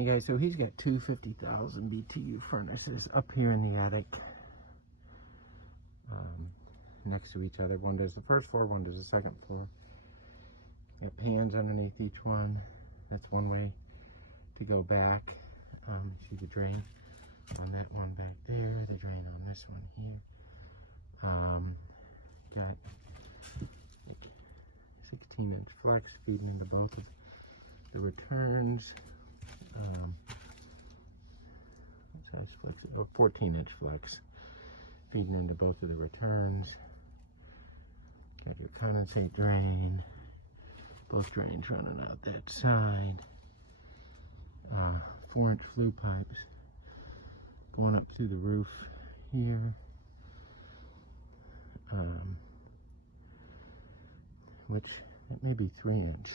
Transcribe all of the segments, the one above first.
Hey guys, so he's got two 50,000 BTU furnaces up here in the attic, next to each other. One does the first floor, one does the second floor. Got pans underneath each one. That's one way to go back. See the drain on that one back there, the drain on this one here. Got 16-inch flex feeding into both of the returns. What size flex? Oh, 14-inch flex feeding into both of the returns. Got your condensate drain, both drains running out that side. 4-inch flue pipes going up through the roof here. Which it may be 3-inch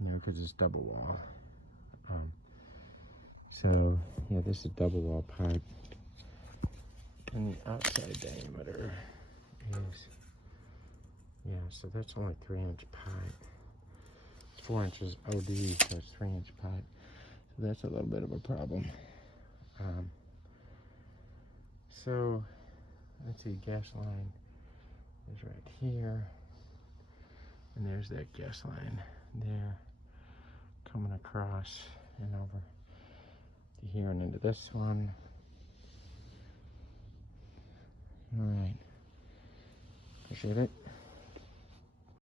in there because it's double wall. So yeah, this is double wall pipe, and the outside diameter is, yeah, so that's only 3-inch pipe. It's 4 inches OD, so it's 3-inch pipe. So that's a little bit of a problem. So let's see, gas line is right here, and there's that gas line there coming across and over to here and into this one. All right, appreciate it.